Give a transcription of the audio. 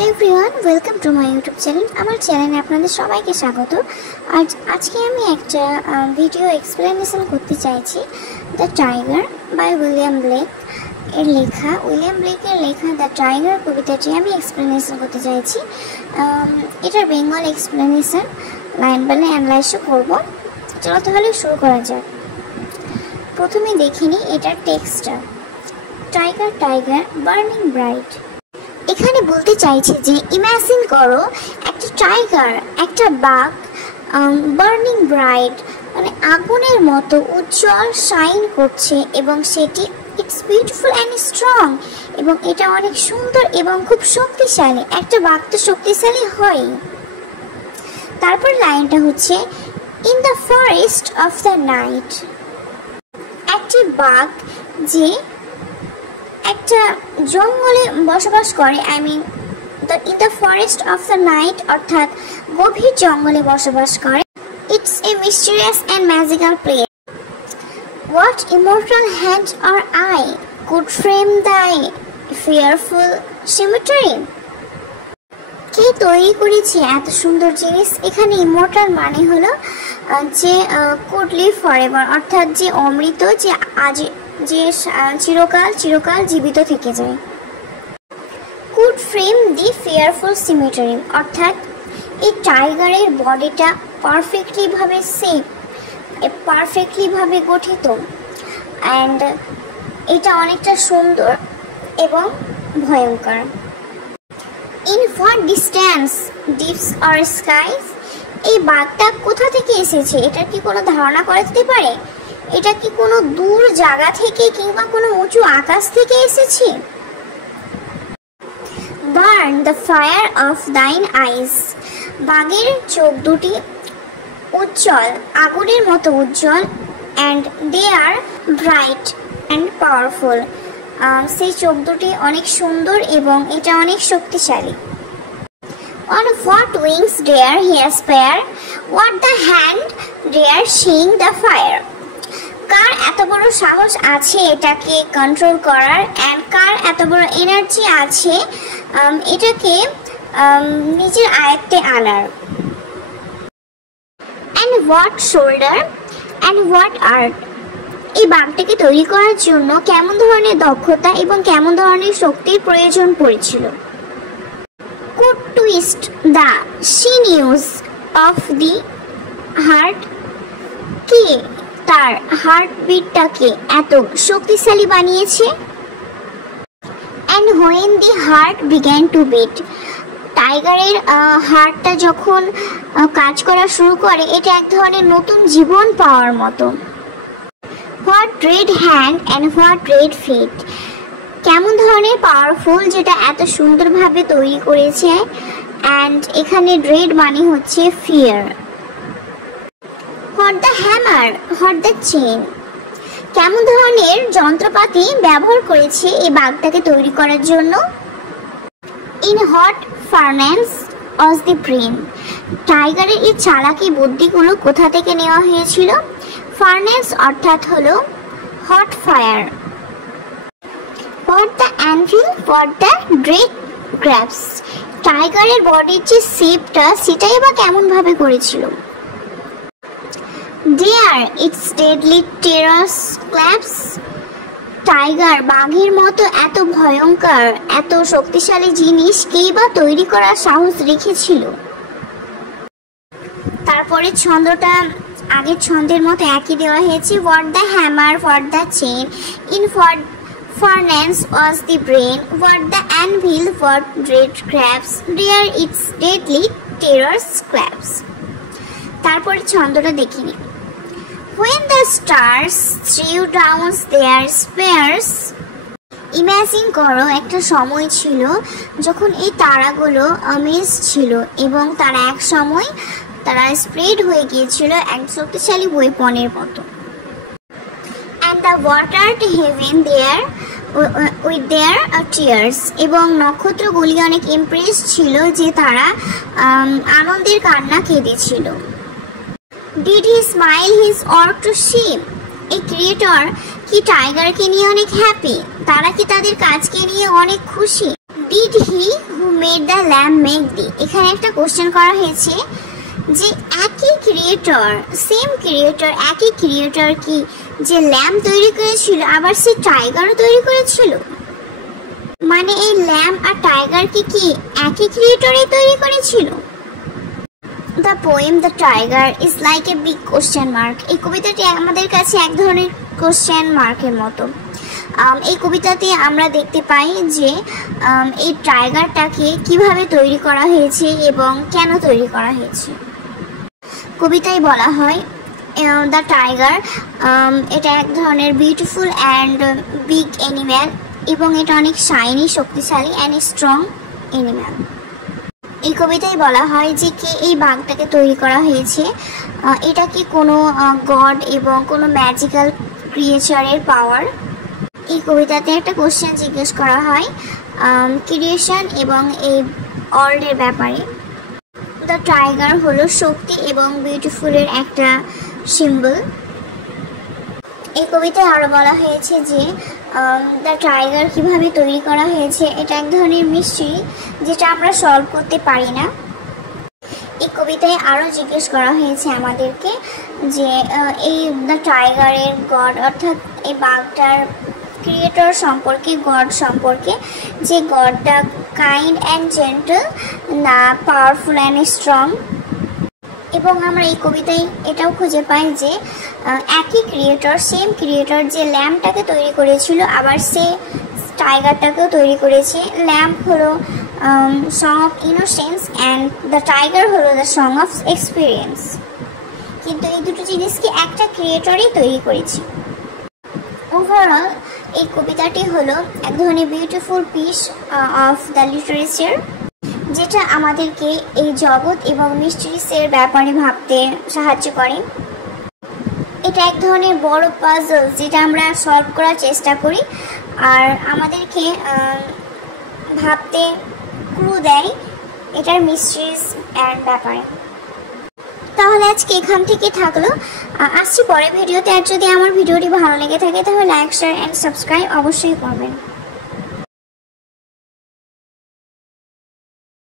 Hello everyone, welcome to my YouTube channel. আমার চ্যানেলে আপনাদের সবাইকে স্বাগত। আজকে আমি একটা ভিডিও এক্সপ্লেনেশন করতে চাইছি the tiger by William Blake এর লেখা। উইলিয়াম ব্লেকের লেখা দ্য টাইগার কবিতাটি আমি এক্সপ্লেনেশন করতে চাইছি। এটার Bengal explanation line by line অ্যানালাইজও করবো। চলো তাহলে শুরু করা যাক। প্রথমে দেখিনি এটার টেক্সটটা। Tiger tiger burning bright. এখানে বলতে চাইছে যে ইমাজিন করো একটা টাইগার, একটা বাঘ, বার্নিং ব্রাইট মানে আগুনের মতো উজ্জ্বল শাইন করছে এবং সেটি ইটস বিউটিফুল অ্যান্ড স্ট্রং এবং এটা অনেক সুন্দর এবং খুব শক্তিশালী। একটা বাঘ তো শক্তিশালী হয়। তারপর লাইনটা হচ্ছে in the forest of the night. একটি বাঘ যে একটা জঙ্গলে বসবাস করে, in the forest of the night অর্থাৎ গভীর জঙ্গলে বসবাস করে। It's a mysterious and magical place. What immortal hand or I could frame দাই ফিয়ারফুল সিমেট্রি। কে তৈরি করেছে এত সুন্দর জিনিস? এখানে ইমর্টাল মানে হলো যে কুড লিভ ফরএভার অর্থাৎ যে অমৃত, যে চিরকাল জীবিত থেকে যায়। Could frame the fearful symmetry অর্থাৎ এই টাইগারের বডিটা পারফেক্টলি ভাবে শেপ, পারফেক্টলি ভাবে গঠিত, অ্যান্ড এটা অনেকটা সুন্দর এবং ভয়ঙ্কর। In what distance dips or skies. এই বাঘটা কোথা থেকে এসেছে? এটা কি কোনো ধারণা করে দিতে পারে? এটা কি কোনো দূর জায়গা থেকে কিংবা কোনো উঁচু আকাশ থেকে এসেছে? Burn the fire of thine eyes. বাঘের চোখ দুটি উজ্জ্বল, আগুনের মতো উজ্জ্বল, and they are bright and powerful. সেই চোখ দুটি অনেক সুন্দর এবং এটা অনেক শক্তিশালী। On what wings dare he aspire? What the hand dare seeing the fire? কার এত বড় সাহস আছে এটাকে কন্ট্রোল করার, অ্যান্ড কার এত বড় এনার্জি আছে এটাকে নিজের আয়ত্তে আনার। And what shoulder and what art. এই বাঘটাকে তৈরি করার জন্য কেমন ধরনের দক্ষতা এবং কেমন ধরনের শক্তির প্রয়োজন পড়েছিল। Could twist the sinews of the heart. কে তার হার্টবিটটাকে এত শক্তিশালী বানিয়েছে? And when the heart began to beat. টাইগারের হার্টটা যখন কাজ করা শুরু করে এটা এক ধরনের নতুন জীবন পাওয়ার মতো। What red hand and what red feet. কেমন ধরনের পাওয়ারফুল যেটা এত সুন্দরভাবে তৈরি করেছে, অ্যান্ড এখানে রেড মানে হচ্ছে fear. What the hammer what the chain. কেমন ধরনের যন্ত্রপাতি ব্যবহার করেছে এই বাঘটাকে তৈরি করার জন্য। In what furnace was the brain. টাইগারের এই চালাকি বুদ্ধিগুলো কোথা থেকে নেওয়া হয়েছিল? ফার্নেস অর্থাৎ হলো hot fire. What the anvil what the dread grasp. টাইগারের বডির যে শেপটা সেটাই বা কেমন ভাবে করেছিল। Dare its deadly terrors claps. Tiger বাঘের মতো এত ভয়ঙ্কর, এত শক্তিশালী জিনিস কেই বা তৈরি করার সাহস রেখেছিল। তারপরে ছন্দটা আগের ছন্দের মতো একই দেওয়া হয়েছে। What the hammer what the chain, in what furnace was the brain, what the anvil what dread grasp, dare its deadly terrors clasp. তারপরে ছন্দটা দেখিনি। When the stars threw down their spears. Imagine করো একটা সময় ছিল যখন এই তারাগুলো amaze ছিল এবং তারা এক সময় স্প্রেড হয়ে গিয়েছিল এক শক্তিশালী ওয়েপনের মতো। And the watered heaven there with their tears. এবং নক্ষত্রগুলি অনেক ইমপ্রেস ছিল যে তারা আনন্দের কান্না কেঁদেছিল। Did he smile his orc to see? এই ক্রিয়েটর কি টাইগারকে নিয়ে অনেক হ্যাপি? তারা কি তাদের কাজকে নিয়ে অনেক খুশি? Did he who made the lamb make thee? এখানে একটা কোশ্চেন করা হয়েছে যে একই ক্রিয়েটর, সেম ক্রিয়েটর, একই ক্রিয়েটর কি যে ল্যাম্ব তৈরি করেছিল আবার সে টাইগারও তৈরি করেছিল? মানে এই ল্যাম্ব আর টাইগার কি একই ক্রিয়েটরই তৈরি করেছিল? The poem The Tiger is like a big question mark. এই কবিতাটি আমাদের কাছে এক ধরনের কোশ্চেন মার্কের মতো। এই কবিতাতে আমরা দেখতে পাই যে এই টাইগারটাকে কিভাবে তৈরি করা হয়েছে এবং কেন তৈরি করা হয়েছে। কবিতায় বলা হয় দ্য টাইগার এটা এক ধরনের বিউটিফুল অ্যান্ড বিগ অ্যানিম্যাল এবং এটা অনেক শাইনি, শক্তিশালী অ্যান্ড স্ট্রং অ্যানিম্যাল। এই কবিতায় বলা হয় যে কে এই বাঘটাকে তৈরি করা হয়েছে, এটা কি কোনো গড এবং কোনো ম্যাজিক্যাল ক্রিয়েচারের পাওয়ার? এই কবিতাতে একটা কোশ্চেন জিজ্ঞেস করা হয় ক্রিয়েশন এবং এই ওয়ার্ল্ডের ব্যাপারে। দ্য টাইগার হলো শক্তি এবং বিউটিফুলের একটা সিম্বল। এই কবিতায় আরও বলা হয়েছে যে দ্য টাইগার কীভাবে তৈরি করা হয়েছে এটা এক ধরনের মিস্ট্রি যেটা আমরা সলভ করতে পারি না। এই কবিতায় আরও জিজ্ঞেস করা হয়েছে আমাদেরকে যে এই দ্য টাইগারের গড অর্থাৎ এই বাঘটার ক্রিয়েটর সম্পর্কে, গড সম্পর্কে, যে গডটা কাইন্ড অ্যান্ড জেন্টল না পাওয়ারফুল অ্যান্ড স্ট্রং। এবং আমরা এই কবিতায় এটাও খুঁজে পাই যে একই ক্রিয়েটর, সেম ক্রিয়েটর যে ল্যাম্বটাকে তৈরি করেছিল আবার সে টাইগারটাকেও তৈরি করেছে। ল্যাম্ব হলো song of innocence and the tiger হলো দ্য সং অফ এক্সপিরিয়েন্স। কিন্তু এই দুটো জিনিসকে একটা ক্রিয়েটরই তৈরি করেছে। ওভারঅল এই কবিতাটি হলো এক ধরনের beautiful piece of the literature যেটা আমাদেরকে এই জগৎ এবং মিস্ট্রিসের ব্যাপারে ভাবতে সাহায্য করে। এটা এক ধরনের বড় পাজল যেটা আমরা সলভ করার চেষ্টা করি আর আমাদেরকে ভাবতে ক্লু দেয় এটার মিস্ট্রিস অ্যান্ড ব্যাপারে। তাহলে আজকে এখান থেকে থাকলো, আসছি পরের ভিডিওতে। আর যদি আমার ভিডিওটি ভালো লেগে থাকে তাহলে লাইক, শেয়ার অ্যান্ড সাবস্ক্রাইব অবশ্যই করবেন।